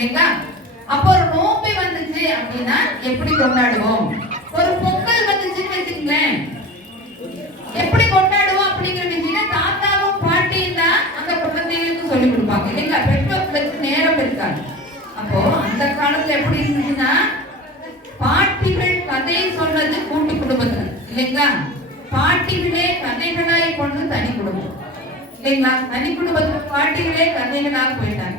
இல்லைங்களா? அப்போ ஒரு நோம்பி வந்துச்சு அப்படின்னா எப்படி கொண்டாடுவோம்? ஒரு பொங்கல் வந்துச்சுன்னு வச்சுக்கங்களேன், எப்படி கொண்டாடுவோம் அப்படிங்கிற விஷயம் தாத்தாவும் பாட்டியும் தான் அந்த குழந்தைகளுக்கு சொல்லி கொடுப்பாங்க இல்லைங்களா? பெற்றோர்களுக்கு நேரம் இருக்காது. அப்போ அந்த காலத்துல எப்படி இருந்துச்சுன்னா, பாட்டிகள் கதை சொன்னது கூட்டு குடும்பத்துல இல்லைங்களா? பாட்டிகளே கதைகளாய் கொண்டு தனி குடும்பம் இல்லைங்களா? தனி குடும்பத்துல பாட்டிகளே கதைகளாக போயிட்டாங்க.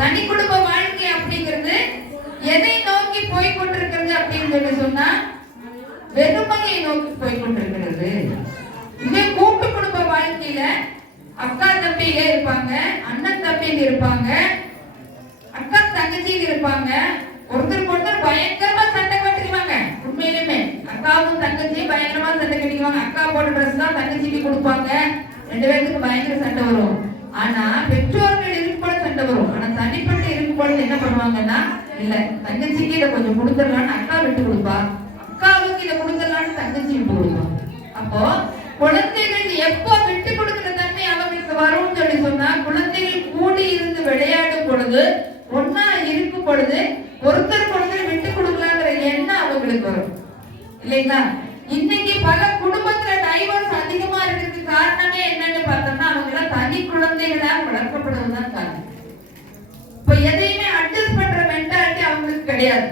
தனி குடும்ப வாழ்க்கை அப்படிங்கிறது எதை நோக்கி போய்கொண்டிருக்கிறது அப்படின்னு சொல்லி சொன்னா, வெறுமையை நோக்கி போய்கொண்டிருக்கிறது. இதே கூட்டு குடும்ப வாழ்க்கையில அக்கா தம்பியிலே இருப்பாங்க, அண்ணன் தம்பிங்க இருப்பாங்க, அக்கா தங்கச்சிங்க இருப்பாங்க. ஒருத்தருக்கு ஒருத்தர் பயங்கரமா சண்டை கட்டிக்குவாங்க. உண்மையிலுமே அக்காவும் தங்கச்சியும் பயங்கரமா சண்டை கட்டிக்குவாங்க. அக்கா போட்ட ட்ரெஸ் தான் தங்கச்சிக்கு கொடுப்பாங்க. 2 பேருக்கு பயங்கர சண்டை வரும். ஆனா பெற்றோர்கள் இருக்கும் போது சண்டை வரும். ஆனா தனிப்பட்ட இருக்கும் பொழுது என்ன பண்ணுவாங்கன்னா, இல்ல தங்கச்சிக்கு இதை கொஞ்சம் கொடுத்துடலான்னு அக்கா விட்டு கொடுப்பா, அக்காவுக்கு இதை கொடுத்துடலான்னு தங்கச்சி விட்டு கொடுப்பா. அப்போ குழந்தைகள் எப்போ விட்டு கொடுக்கிற தன்மை அவங்களுக்கு வரும்னு சொல்லி சொன்னா, குழந்தைகள் கூடி இருந்து விளையாடும் பொழுது, ஒன்னா இருக்கும் பொழுது ஒருத்தருக்கு ஒருத்தர் விட்டு கொடுக்கலாங்கிற எண்ணம் அவங்களுக்கு வரும் இல்லைங்களா? இன்னைக்கு பல குடும்பத்துல டைவர்ஸ் அதிகமா இருக்கிறதுக்கு காரணமே என்னன்னு பார்த்தோம்னா, அவங்க எல்லாம் தனி குழந்தைகளா வளர்க்கப்படுவதுதான் காரணம். இப்ப எதையுமே அட்ஜஸ்ட் பண்ற மென்டாலிட்டி அவங்களுக்கு கிடையாது.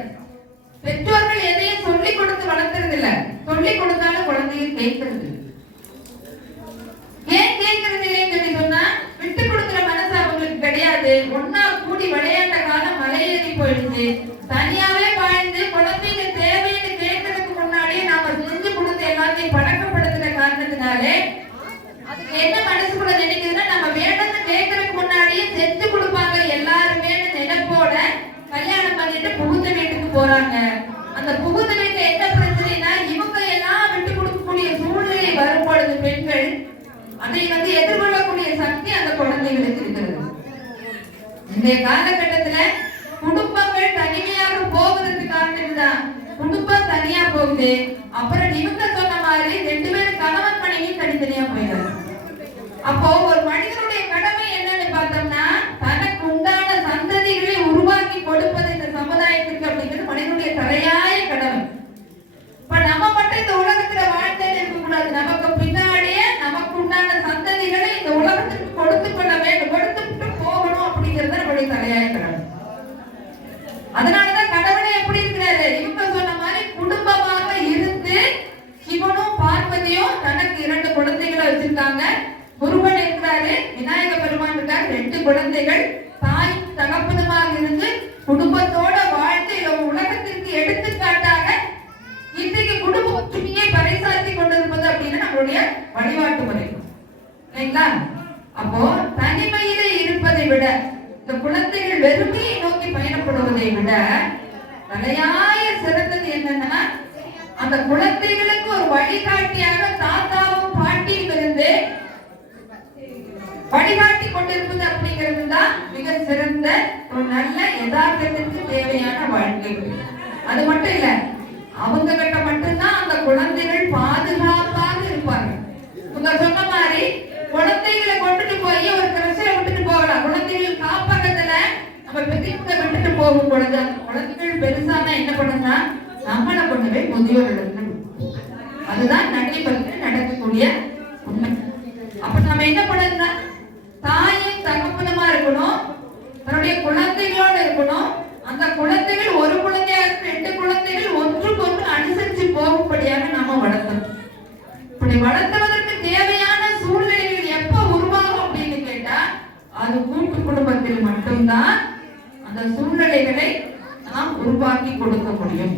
பெற்றோர்கள் எதையும் சொல்லி கொடுத்து வளர்க்கறது இல்ல. சொல்லி கொடுத்தாலும் குழந்தைங்க கேட்கறது இல்லை. ஏன் கேட்கறது இல்லைன்னு சொல்லி சொன்னா, விட்டு கொடுக்கிற மனசு அவங்களுக்கு கிடையாது. ஒன்னா கூடி விளையாண்ட காலம் மலையேறி போயிடுச்சு. தனியாவே வாழ்ந்து குழந்தைங்க தேவைன்னு கேட்கறதுக்கு முன்னாடியே நாம செஞ்சு கொடுத்து எல்லாத்தையும் பழக்கப்படுத்துற காரணத்தினாலே அதுக்கு என்ன மனசுக்குள்ள நினைக்குதுன்னா, நம்ம வேணும்னு கேட்கறதுக்கு முன்னாடியே செஞ்சு கொடுப்பாங்க எல்லாருமே நினைப்போட கல்யாணம் பண்ணிட்டு புகுந்த வீட்டுக்கு போறாங்க. அந்த புகுந்த வீட்டுல என்ன பிரச்சனைனா, இவங்க எல்லாம் விட்டு கொடுக்கக்கூடிய சூழ்நிலை வரும் பொழுது பெண்கள் அதை எதிர்கொள்ளக்கூடிய சக்தி அந்த குழந்தைகளுக்கு இருக்கிறது. இன்றைய காலகட்டத்துல குடும்பங்கள் தனிமையாக போவதற்கு காரணம் தான். குடும்பம் தனியா போகுது, அப்புறம் இவங்க சொன்ன மாதிரி 2 பேரும் கணவன் மனைவி தனித்தனியா போயிடுறாங்க. அப்போ ஒரு மனிதனுடைய கடமை என்னன்னு பார்த்தோம்னா, தனக்கு உண்டான சந்ததிகளை உருவாக்கி கொடுப்பது இந்த சமுதாயத்திற்கு அப்படிங்கிறது மனிதனுடைய தலையாய கடமை. இப்ப நம்ம மட்டும் இந்த உலகத்துல வாழ்ந்தே இருக்க கூடாது. நமக்கு பின்னாடியே நமக்கு உண்டான சந்ததிகளை இந்த உலகத்திற்கு கொடுத்து கொள்ள வேண்டும், கொடுத்துட்டு போகணும் அப்படிங்கிறது நம்மளுடைய தலையாய கடமை. அதனாலதான் கடவுளே எப்படி இருக்கிறாரு, இவங்க சொன்ன மாதிரி குடும்பமாக இருந்து சிவனும் பார்வதியும் தனக்கு 2 குழந்தைகளை வச்சிருக்காங்க. முருகன் இருக்கிறாரு, விநாயக பெருமான் இருக்காரு, 2 குழந்தைகள். தாய் தகப்பனுமாக இருந்து குடும்பத்தோட வாழ்ந்து உலகத்திற்கு எடுத்துக்காட்டாக இன்றைக்கு குடும்ப ஒற்றுமையை பறைசாற்றி கொண்டிருப்பது அப்படின்னு நம்மளுடைய வழிபாட்டு முறை இல்லைங்களா? அப்போ தனிமையில இருப்பதை விட, இந்த குழந்தைகள் வெறுமையை நோக்கி பயணப்படுவதை விட தலையாய சிறந்தது என்னன்னா, அந்த குழந்தைகளுக்கு ஒரு வழிகாட்டியாக தாத்தாவும் பாட்டியும் இருந்து வழிகாட்டி கொண்டிருப்பது அப்படிங்கிறது தான் மிக சிறந்த ஒரு நல்ல யதார்த்தத்திற்கு தேவையான வாழ்க்கை. அது மட்டும் இல்ல, அவங்க கிட்ட மட்டும்தான் அந்த குழந்தைகள் பாதுகாப்பாக இருப்பாங்க. இவங்க சொன்ன மாதிரி குழந்தைகளை கொண்டுட்டு போய் ஒரு கிரஷில விட்டுட்டு போகலாம். குழந்தைகள் காப்பகத்துல நம்ம பெரியவங்க விட்டுட்டு போகும் பொழுது அந்த குழந்தைகள் பெருசானா என்ன பண்ணுன்னா, நம்மளை கொண்டு போய் முதியோர் இடத்துல. அதுதான் நடைமுறையில் நடக்கக்கூடிய உண்மை. அப்ப நம்ம என்ன பண்ணணும்னா, தாயும் தகப்பனுமா இருக்கணும், தன்னுடைய குழந்தைகளோட இருக்கணும். அந்த குழந்தைகள் ஒரு குழந்தையா 2 குழந்தைகள் ஒன்றுக்கு ஒன்று அனுசரிச்சு போகும்படியாக நாம வளர்த்தணும். இப்படி வளர்த்துவதற்கு தேவையான சூழ்நிலைகள் எப்ப உருவாகும் அப்படின்னு கேட்டா, அது கூட்டு குடும்பத்தில் மட்டும்தான் அந்த சூழ்நிலைகளை நாம் உருவாக்கி கொடுக்க முடியும்.